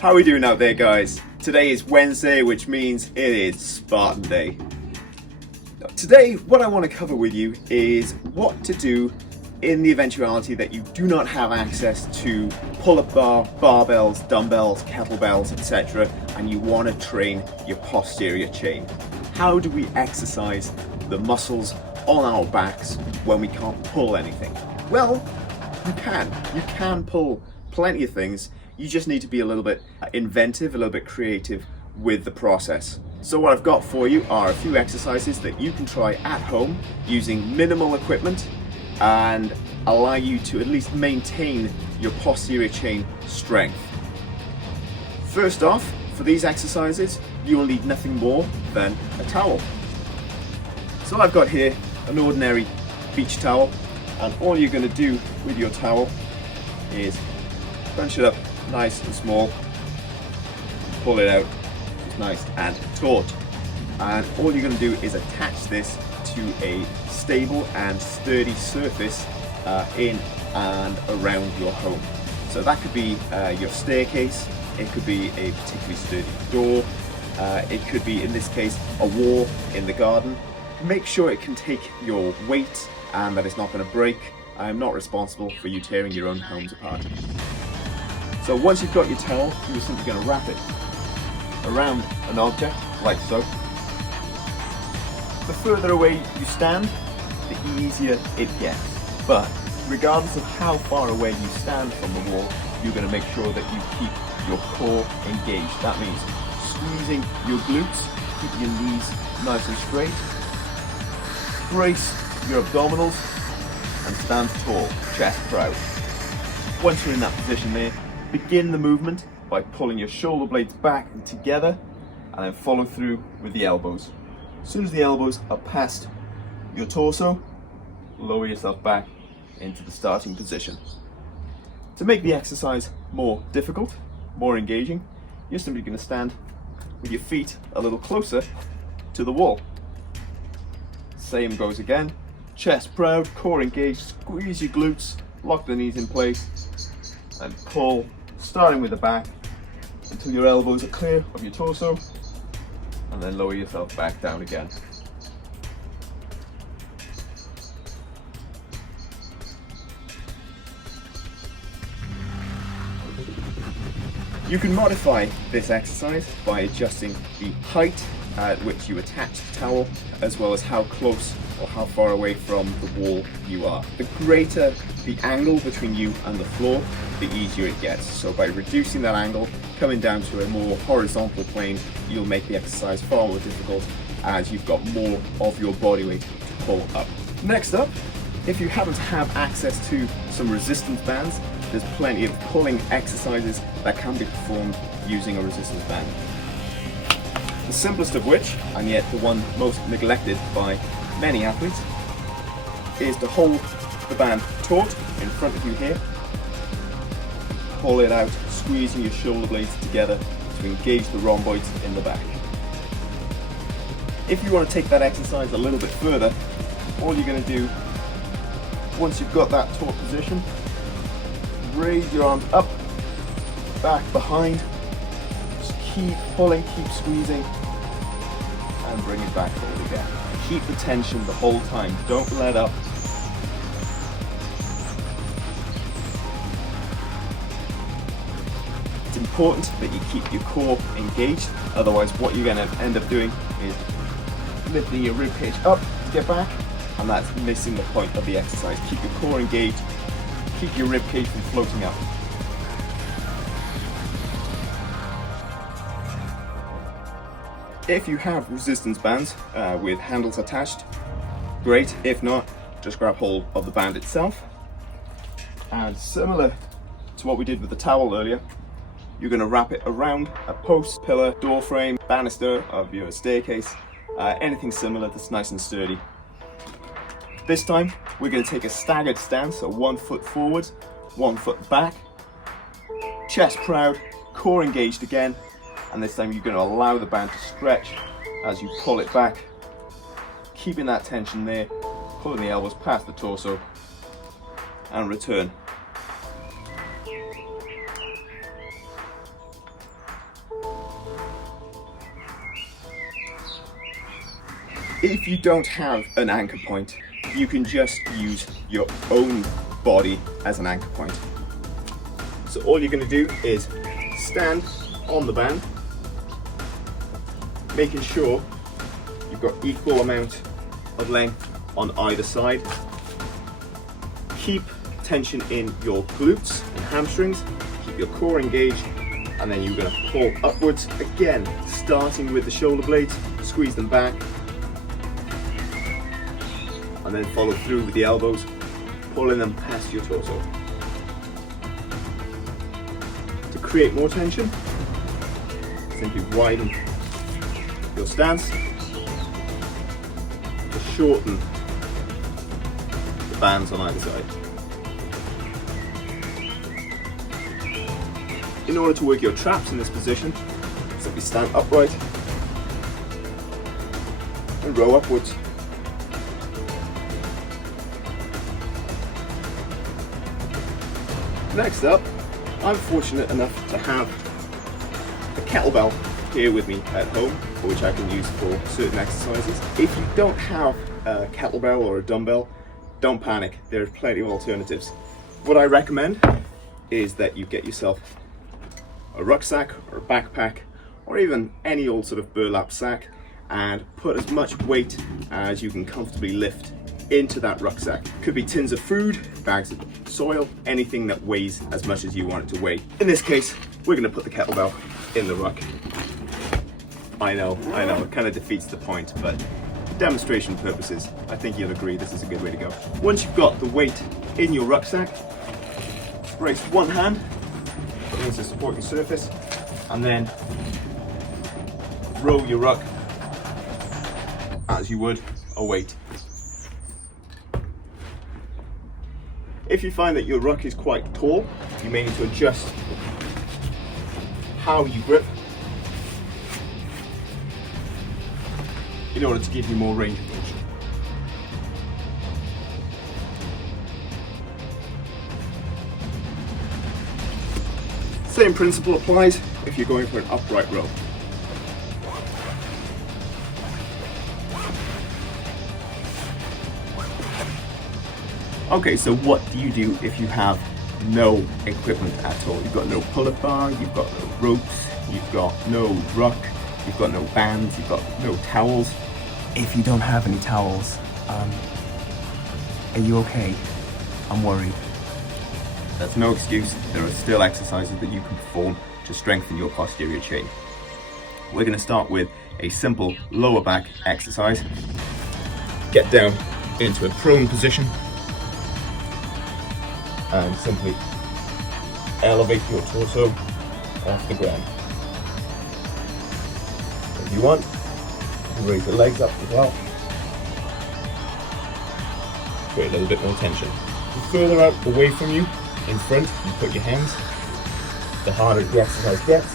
How are we doing out there, guys? Today is Wednesday, which means it is Spartan Day. Today, what I want to cover with you is what to do in the eventuality that you do not have access to pull-up bar, barbells, dumbbells, kettlebells, etc., and you want to train your posterior chain. How do we exercise the muscles on our backs when we can't pull anything? Well, you can pull plenty of things. You just need to be a little bit inventive, a little bit creative with the process. So what I've got for you are a few exercises that you can try at home using minimal equipment and allow you to at least maintain your posterior chain strength. First off, for these exercises, you will need nothing more than a towel. So I've got here an ordinary beach towel, and all you're going to do with your towel is crunch it up nice and small, pull it out just nice and taut, and all you're going to do is attach this to a stable and sturdy surface in and around your home. So that could be your staircase, it could be a particularly sturdy door, it could be, in this case, a wall in the garden. Make sure it can take your weight and that it's not going to break. I am not responsible for you tearing your own homes apart. So once you've got your towel, you're simply going to wrap it around an object, like so. The further away you stand, the easier it gets. But regardless of how far away you stand from the wall, you're going to make sure that you keep your core engaged. That means squeezing your glutes, keep your knees nice and straight, brace your abdominals, and stand tall, chest proud. Once you're in that position there, begin the movement by pulling your shoulder blades back and together, and then follow through with the elbows. As soon as the elbows are past your torso, lower yourself back into the starting position. To make the exercise more difficult, more engaging, you're simply going to stand with your feet a little closer to the wall. Same goes again. Chest proud, core engaged, squeeze your glutes, lock the knees in place, and pull, starting with the back, until your elbows are clear of your torso, and then lower yourself back down again. You can modify this exercise by adjusting the height at which you attach the towel, as well as how close or how far away from the wall you are. The greater the angle between you and the floor, the easier it gets. So by reducing that angle, coming down to a more horizontal plane, you'll make the exercise far more difficult as you've got more of your body weight to pull up. Next up, if you happen to have access to some resistance bands, there's plenty of pulling exercises that can be performed using a resistance band. The simplest of which, and yet the one most neglected by many athletes, is to hold the band taut in front of you here, pull it out, squeezing your shoulder blades together to engage the rhomboids in the back. If you want to take that exercise a little bit further, all you're going to do, once you've got that taut position, raise your arms up, back, behind, just keep pulling, keep squeezing, and bring it back forward again. Keep the tension the whole time, don't let up. It's important that you keep your core engaged, otherwise what you're going to end up doing is lifting your rib cage up to get back, and that's missing the point of the exercise. Keep your core engaged, keep your rib cage from floating up. If you have resistance bands with handles attached, great. If not, just grab hold of the band itself. And similar to what we did with the towel earlier, you're going to wrap it around a post, pillar, door frame, banister of your staircase, anything similar that's nice and sturdy. This time, we're going to take a staggered stance, so 1 foot forward, 1 foot back, chest proud, core engaged again, and this time you're going to allow the band to stretch as you pull it back, keeping that tension there, pulling the elbows past the torso, and return. If you don't have an anchor point, you can just use your own body as an anchor point. So all you're going to do is stand on the band, making sure you've got equal amount of length on either side. Keep tension in your glutes and hamstrings, keep your core engaged, and then you're going to pull upwards, again starting with the shoulder blades, squeeze them back, and then follow through with the elbows, pulling them past your torso. To create more tension, simply widen your stance to shorten the bands on either side. In order to work your traps in this position, simply stand upright and row upwards. Next up, I'm fortunate enough to have a kettlebell here with me at home, which I can use for certain exercises. If you don't have a kettlebell or a dumbbell, don't panic, there are plenty of alternatives. What I recommend is that you get yourself a rucksack or a backpack, or even any old sort of burlap sack, and put as much weight as you can comfortably lift into that rucksack. Could be tins of food, bags of soil, anything that weighs as much as you want it to weigh. In this case, we're going to put the kettlebell in the ruck. I know, it kind of defeats the point, but for demonstration purposes, I think you'll agree this is a good way to go. Once you've got the weight in your rucksack, raise one hand against the supporting surface, and then roll your ruck as you would a weight. If you find that your ruck is quite tall, you may need to adjust how you grip in order to give you more range of motion. Same principle applies if you're going for an upright row. Okay, so what do you do if you have no equipment at all? You've got no pull-up bar, you've got no ropes, you've got no ruck, you've got no bands, you've got no towels. If you don't have any towels, are you okay? I'm worried. That's no excuse. There are still exercises that you can perform to strengthen your posterior chain. We're going to start with a simple lower back exercise. Get down into a prone position and simply elevate your torso off the ground. If you want, you can raise the legs up as well. Create a little bit more tension. The further out away from you, in front, you put your hands, the harder the exercise gets.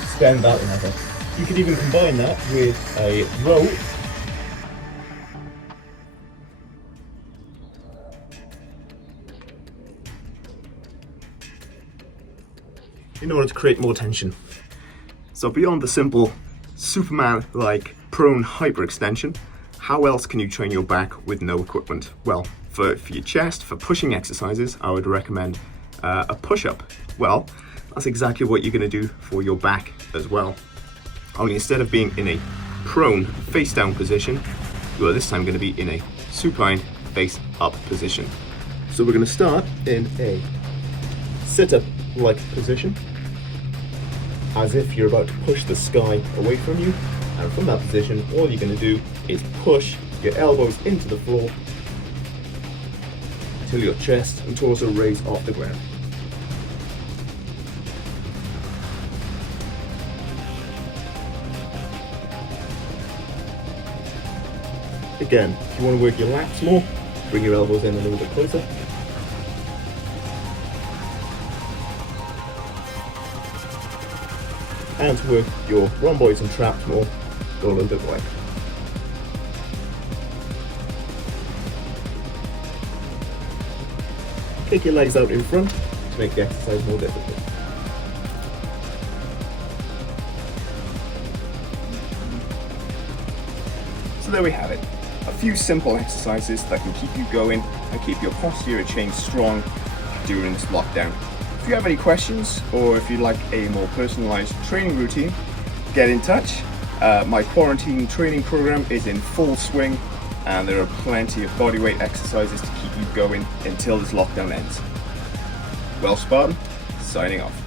Extend that level. You could even combine that with a row. In order to create more tension. So beyond the simple Superman-like prone hyperextension, how else can you train your back with no equipment? Well, for your chest, for pushing exercises, I would recommend a push-up. Well, that's exactly what you're going to do for your back as well. Only instead of being in a prone face-down position, you are this time going to be in a supine face-up position. So we're going to start in a sit-up like position, as if you're about to push the sky away from you, and from that position all you're going to do is push your elbows into the floor until your chest and torso raise off the ground. Again, if you want to work your lats more, bring your elbows in a little bit closer. And to work your rhomboids and traps more, go a little bit wide. Kick your legs out in front to make the exercise more difficult. So there we have it. A few simple exercises that can keep you going and keep your posterior chain strong during this lockdown. If you have any questions or if you'd like a more personalized training routine, get in touch. My quarantine training program is in full swing and there are plenty of bodyweight exercises to keep you going until this lockdown ends. Welsh Spartan, signing off.